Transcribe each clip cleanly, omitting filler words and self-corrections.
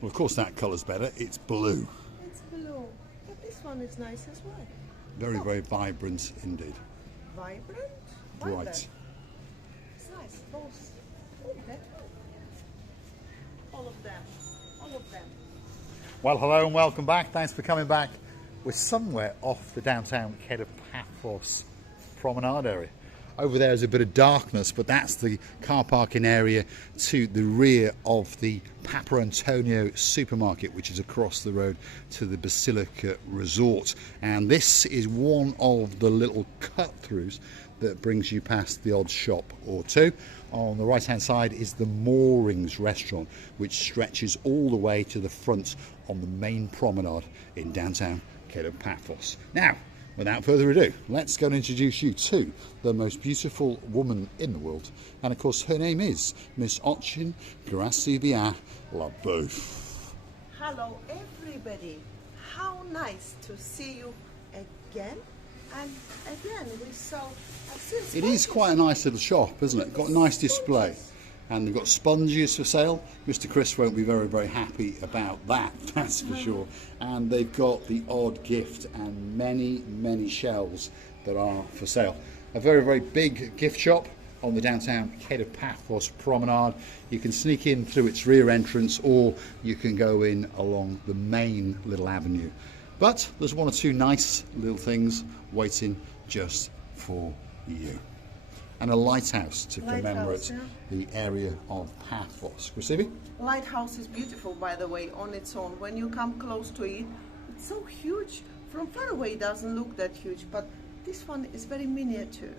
Well, of course that colour's better. It's blue. It's blue. But this one is nice as well. Very, very vibrant indeed. Vibrant? Bright. Violet. It's nice. Both. Oh, that one. All of them. All of them. Well, hello and welcome back. Thanks for coming back. We're somewhere off the downtown Kato Paphos Promenade area. Over there is a bit of darkness, but that's the car parking area to the rear of the Papa Antonio supermarket, which is across the road to the Basilica Resort. And this is one of the little cut-throughs that brings you past the odd shop or two. On the right hand side is the Moorings restaurant, which stretches all the way to the front on the main promenade in downtown Kato Paphos. Now, without further ado, let's go and introduce you to the most beautiful woman in the world. And of course, her name is Miss Ochin Gracivia Labouf. Hello, everybody. How nice to see you again. And again, we saw... It is quite a nice little shop, isn't it? Got a nice display. And they've got sponges for sale. Mr. Chris won't be very, very happy about that, that's for sure. And they've got the odd gift and many, many shells that are for sale. A very, very big gift shop on the downtown Kato Paphos Promenade. You can sneak in through its rear entrance, or you can go in along the main little avenue. But there's one or two nice little things waiting just for you. And a lighthouse to commemorate the area of Paphos. Gracivia? Lighthouse is beautiful, by the way, on its own. When you come close to it, it's so huge. From far away, it doesn't look that huge, but this one is very miniature.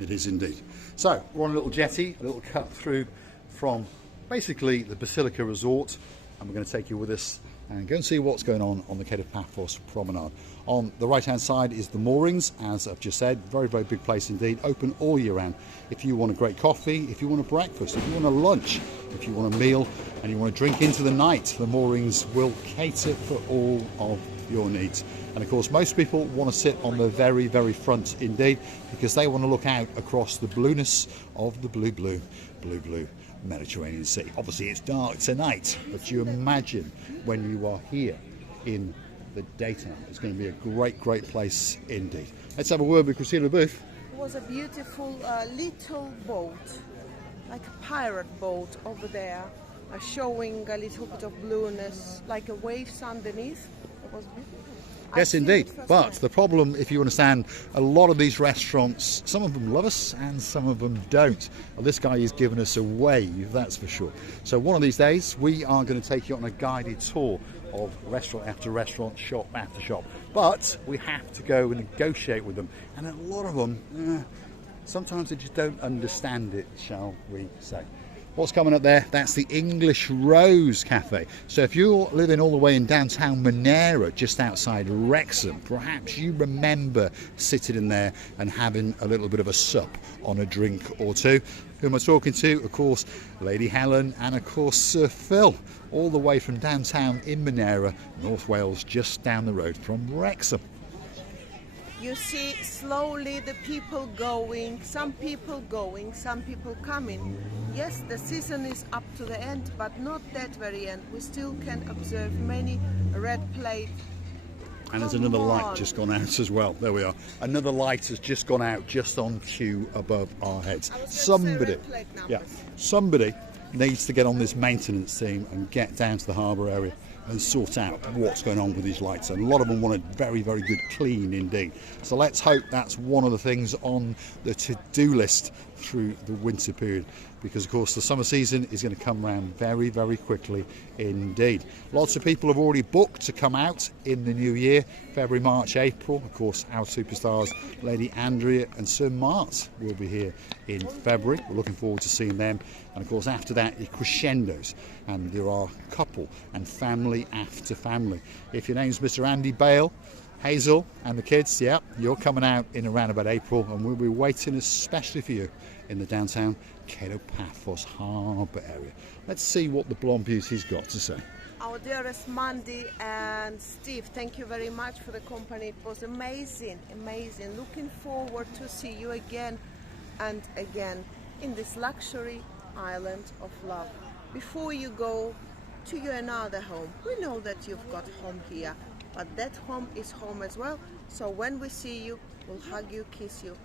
It is indeed. So, we're on a little jetty, a little cut through from basically the Basilica Resort, and we're going to take you with us and go and see what's going on the Kato Paphos Promenade. On the right hand side is the Moorings, as I've just said. Very, very big place indeed, open all year round. If you want a great coffee, if you want a breakfast, if you want a lunch, if you want a meal and you want to drink into the night, the Moorings will cater for all of your needs. And of course, most people want to sit on the very, very front indeed, because they want to look out across the blueness of the blue Mediterranean Sea. Obviously it's dark tonight, but you imagine when you are here in the daytime, it's going to be a great place indeed. Let's have a word with Gracivia Labouf. It was a beautiful little boat, like a pirate boat over there, showing a little bit of blueness, like a waves underneath. It was beautiful. Yes, indeed. But the problem, if you understand, a lot of these restaurants, some of them love us and some of them don't. Well, this guy is giving us a wave, that's for sure. So one of these days, we are going to take you on a guided tour of restaurant after restaurant, shop after shop. But we have to go and negotiate with them. And a lot of them, sometimes they just don't understand it, shall we say. What's coming up there? That's the English Rose Cafe. So if you're living all the way in downtown Monera, just outside Wrexham, perhaps you remember sitting in there and having a little bit of a sup on a drink or two. Who am I talking to? Of course, Lady Helen and of course Sir Phil, all the way from downtown in Monera, North Wales, just down the road from Wrexham. You see slowly the people going, some people coming. Yes, the season is up to the end, but not that very end. We still can observe many red plates. And there's another light just gone out as well. There we are. Another light has just gone out just on cue above our heads. Somebody needs to get on this maintenance team and get down to the harbour area and sort out what's going on with these lights. And a lot of them want a very, very good clean indeed. So let's hope that's one of the things on the to-do list through the winter period, because of course the summer season is going to come around very, very quickly indeed. Lots of people have already booked to come out in the new year, February, March, April. Of course, our superstars Lady Andrea and Sir Mart will be here in February. We're looking forward to seeing them. And of course after that it crescendos, and there are couple and family after family. If your name's Mr. Andy Bale, Hazel and the kids, yeah, you're coming out in around about April, and we'll be waiting especially for you in the downtown Kato Paphos harbour area. Let's see what the blonde beauty's got to say. Our dearest Mandy and Steve, thank you very much for the company. It was amazing. Looking forward to see you again and again in this luxury island of love. Before you go, to you another home. We know that you've got home here, but that home is home as well. So when we see you, we'll hug you, kiss you.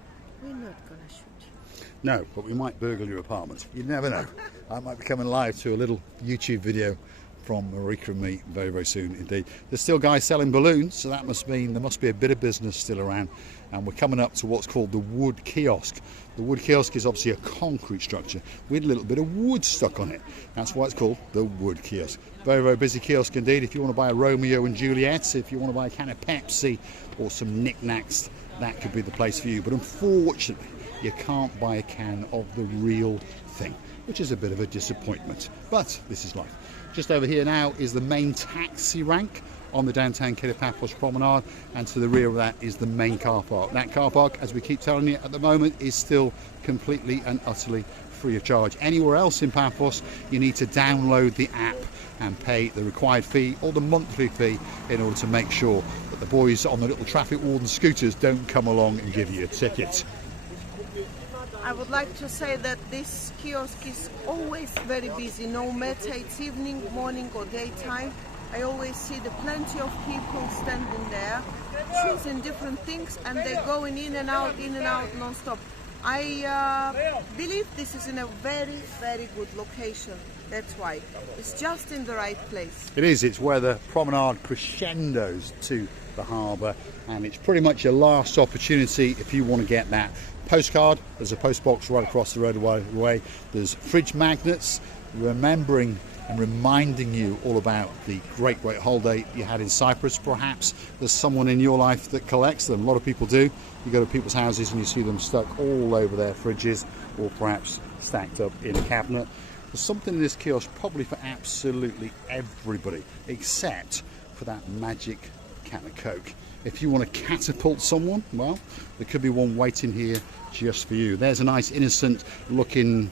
We're not gonna shoot you. No, but we might burgle your apartment. You never know. I might be coming live to a little YouTube video from Marika and me very, very soon indeed. There's still guys selling balloons, so that must mean there must be a bit of business still around. And we're coming up to what's called the wood kiosk. The wood kiosk is obviously a concrete structure with a little bit of wood stuck on it. That's why it's called the wood kiosk. Very, very busy kiosk indeed. If you want to buy a Romeo and Juliet, if you want to buy a can of Pepsi or some knickknacks, that could be the place for you. But unfortunately, you can't buy a can of the real thing, which is a bit of a disappointment. But this is life. Just over here now is the main taxi rank on the downtown Kato Paphos Promenade, and to the rear of that is the main car park. That car park, as we keep telling you at the moment, is still completely and utterly free of charge. Anywhere else in Paphos, you need to download the app and pay the required fee or the monthly fee in order to make sure that the boys on the little traffic warden scooters don't come along and give you a ticket. I would like to say that this kiosk is always very busy, no matter it's evening, morning or daytime. I always see plenty of people standing there, choosing different things, and they're going in and out non-stop. I believe this is in a very, very good location. That's why. It's just in the right place. It is. It's where the promenade crescendos to the harbour, and it's pretty much your last opportunity if you want to get that postcard. There's a post box right across the roadway. There's fridge magnets remembering and reminding you all about the great holiday you had in Cyprus. Perhaps there's someone in your life that collects them. A lot of people do. You go to people's houses and you see them stuck all over their fridges, or perhaps stacked up in a cabinet. There's something in this kiosk probably for absolutely everybody, except for that magic can of Coke. If you want to catapult someone, well, there could be one waiting here just for you. There's a nice innocent looking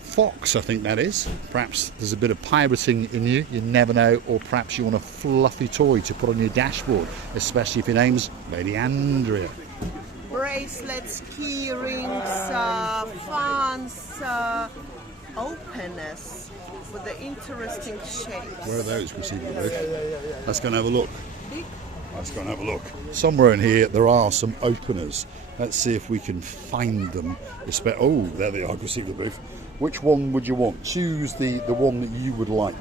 fox, I think that is. Perhaps there's a bit of pirating in you, you never know. Or perhaps you want a fluffy toy to put on your dashboard, especially if your name's Lady Andrea. Bracelets, key rings, fans, openers with the interesting shapes. Where are those? We see them both. Let's go and have a look. Big. Let's go and have a look. Somewhere in here there are some openers. Let's see if we can find them. Oh, there they are. I can see the booth. Which one would you want? Choose the one that you would like.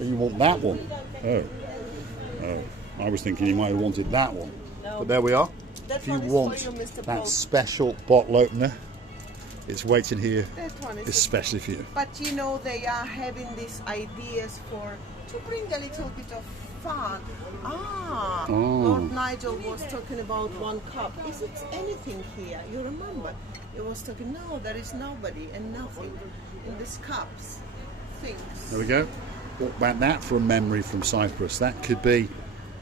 You want that one? Oh. I was thinking you might have wanted that one. No. But there we are. That if you want that special bottle opener, it's waiting here especially for you. But you know, they are having these ideas to bring a little bit of fun. Lord Nigel was talking about one cup. Is it anything here? You remember? He was talking, no, there is nobody and nothing in these cups. Things. There we go. Walk back that from memory from Cyprus. That could be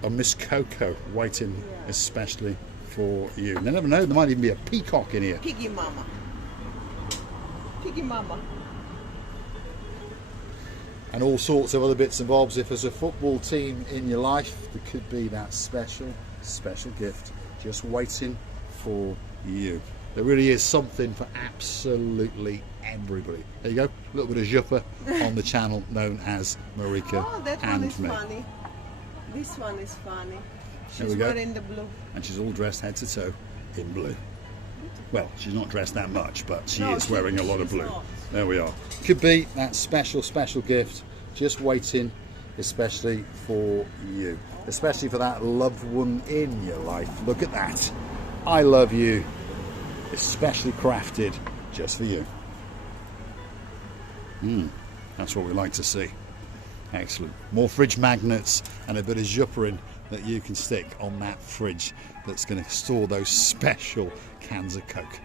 a Miss Coco waiting especially for you. You never know, there might even be a peacock in here. Piggy Mama. Piggy Mama. And all sorts of other bits and bobs. If there's a football team in your life, there could be that special gift just waiting for you. There really is something for absolutely everybody. There you go, a little bit of juppa on the channel known as Marika and me. Funny. This one is funny. She's wearing the blue. And she's all dressed head to toe in blue. Well, she's not dressed that much, but she is wearing a lot of blue. Not. There we are. Could be that special gift just waiting especially for you. Especially for that loved one in your life. Look at that. I love you. Especially crafted just for you. That's what we like to see. Excellent. More fridge magnets and a bit of juppa that you can stick on that fridge that's going to store those special cans of Coke.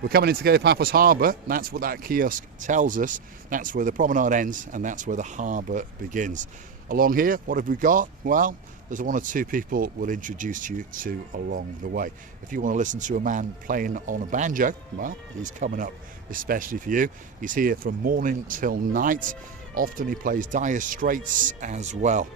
We're coming into Kato Paphos Harbour. That's what that kiosk tells us. That's where the promenade ends and that's where the harbour begins. Along here, what have we got? Well, there's one or two people we'll introduce you to along the way. If you want to listen to a man playing on a banjo, well, he's coming up especially for you. He's here from morning till night. Often he plays Dire Straits as well.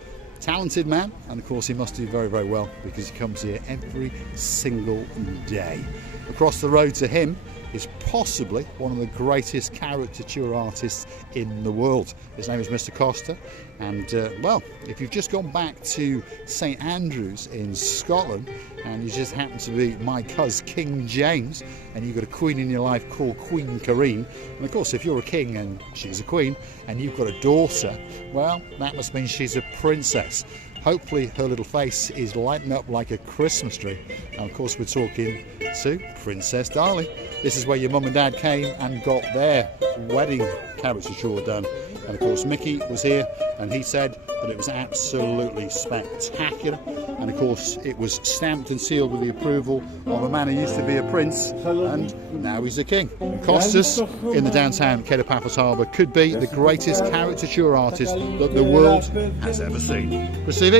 Talented man, and of course he must do very, very well because he comes here every single day. Across the road to him is possibly one of the greatest caricature artists in the world. His name is Mr. Costa, and well, if you've just gone back to St Andrews in Scotland and you just happen to be my cousin King James, and you've got a queen in your life called Queen Karine, and of course if you're a king and she's a queen and you've got a daughter, well, that must mean she's a princess. Hopefully her little face is lighting up like a Christmas tree. And of course we're talking to Princess Darling. This is where your mum and dad came and got their wedding caricature done. And of course Mickey was here and he said that it was absolutely spectacular. And of course it was stamped and sealed with the approval of a man who used to be a prince and now he's a king. Costas in the downtown Kato Paphos Harbour could be the greatest caricature artist that the world has ever seen. Receiving?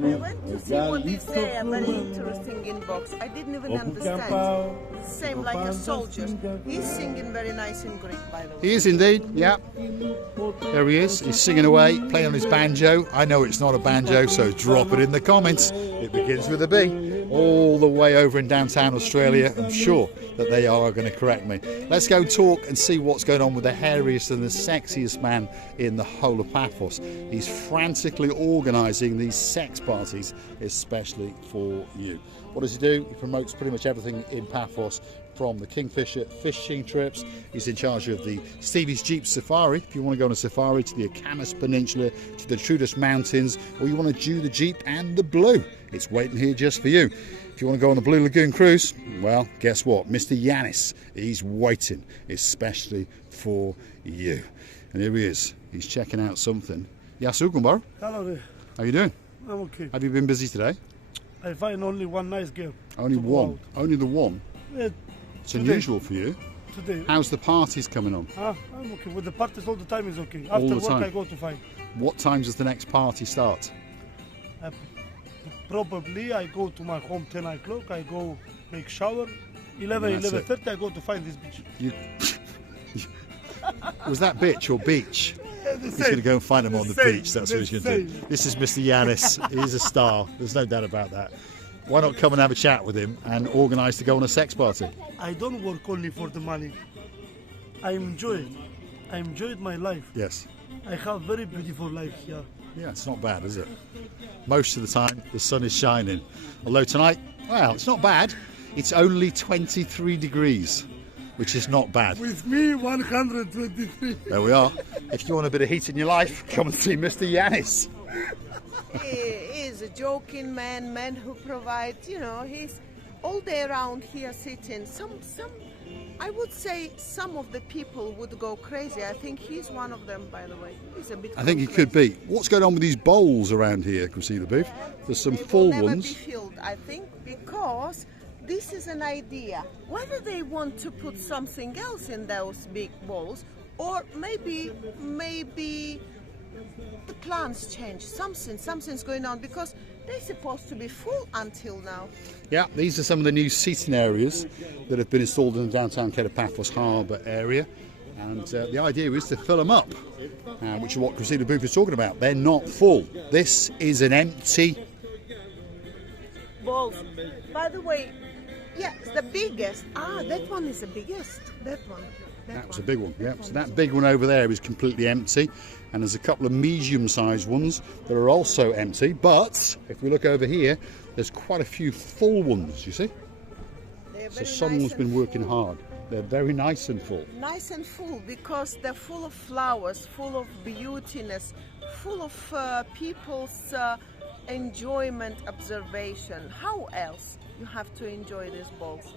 I went to see what they say, a very interesting inbox. I didn't even understand. Same like a soldier. He's singing very nice in Greek, by the way. He is indeed, yeah. There he is. He's singing away, playing on his banjo. I know it's not a banjo, so drop it in the comments. It begins with a B. All the way over in downtown Australia. I'm sure that they are going to correct me. Let's go talk and see what's going on with the hairiest and the sexiest man in the whole of Paphos. He's frantically organising these sex parties, especially for you. What does he do? He promotes pretty much everything in Paphos, from the Kingfisher fishing trips. He's in charge of the Stevie's Jeep Safari. If you want to go on a safari to the Akamas Peninsula, to the Trudus Mountains, or you want to do the Jeep and the Blue, it's waiting here just for you. If you want to go on the Blue Lagoon cruise, well, guess what? Mr. Yanis, he's waiting, especially for you. And here he is. He's checking out something. Yasukumbar, Hello there. how you doing? I'm okay. Have you been busy today? I find only one nice girl. Only to go one? out. Only the one? It's Today. unusual for you. Today. How's the parties coming on? I'm okay. With the parties all the time is okay. All After the work time? I go to find. What time does the next party start? Probably I go to my home 10 o'clock. I go make shower. 11, That's it. 11:30 I go to find this beach. You... Was that bitch or beach? He's going to go and find him on the beach. That's what he's going to do. This is Mr. Yanis. He's a star. There's no doubt about that. Why not come and have a chat with him and organise to go on a sex party? I don't work only for the money. I enjoy it. I enjoyed my life. Yes. I have very beautiful life here. Yeah, it's not bad, is it? Most of the time, the sun is shining. Although tonight, well, it's not bad. It's only 23 degrees, which is not bad. With me 123. There we are. If you want a bit of heat in your life, come and see Mr. Yanis. He is a joking man who provides, you know, he's all day around here sitting. I would say some of the people would go crazy. I think he's one of them, by the way. He's a bit I think he could be. What's going on with these bowls around here, Christina Booth? There's some They full will never ones. be filled, I think, because this is an idea. Whether they want to put something else in those big bowls, or maybe the plans change. Something's going on, because they're supposed to be full until now. Yeah, these are some of the new seating areas that have been installed in the downtown Kato Paphos Harbour area. And the idea is to fill them up, which is what Christina Booth is talking about. They're not full. This is an empty... Balls. By the way, yeah, the biggest. That one is the biggest. That one. That was a big one, yeah. So that big one over there is completely empty. And there's a couple of medium-sized ones that are also empty. But if we look over here, there's quite a few full ones, you see? So someone's been working hard. They're very nice and full. Nice and full, because they're full of flowers, full of beautiness, full of people's enjoyment, observation. How else you have to enjoy these balls?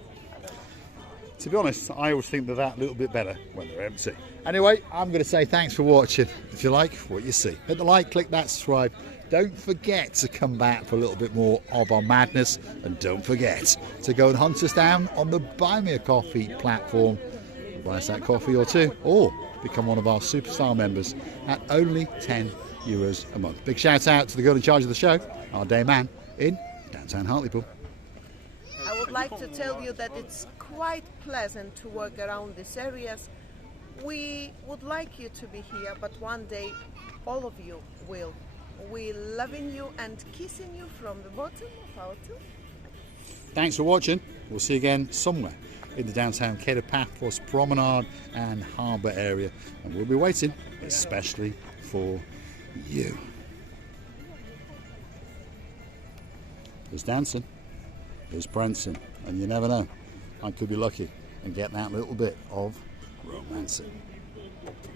To be honest, I always think that a little bit better when they're empty. Anyway, I'm going to say thanks for watching. If you like what you see, hit the like, click that subscribe. Don't forget to come back for a little bit more of our madness. And don't forget to go and hunt us down on the Buy Me a Coffee platform. Buy us that coffee or two, or become one of our superstar members at only €10 a month. Big shout out to the girl in charge of the show, our day man in downtown Hartlepool. I would like to tell you that it's quite pleasant to work around these areas. We would like you to be here, but one day all of you will. We're loving you and kissing you from the bottom of our two. Thanks for watching. We'll see you again somewhere in the downtown Kato Paphos Promenade and Harbour area, and we'll be waiting especially for you. There's dancing, there's prancing, and you never know, I could be lucky and get that little bit of romancing.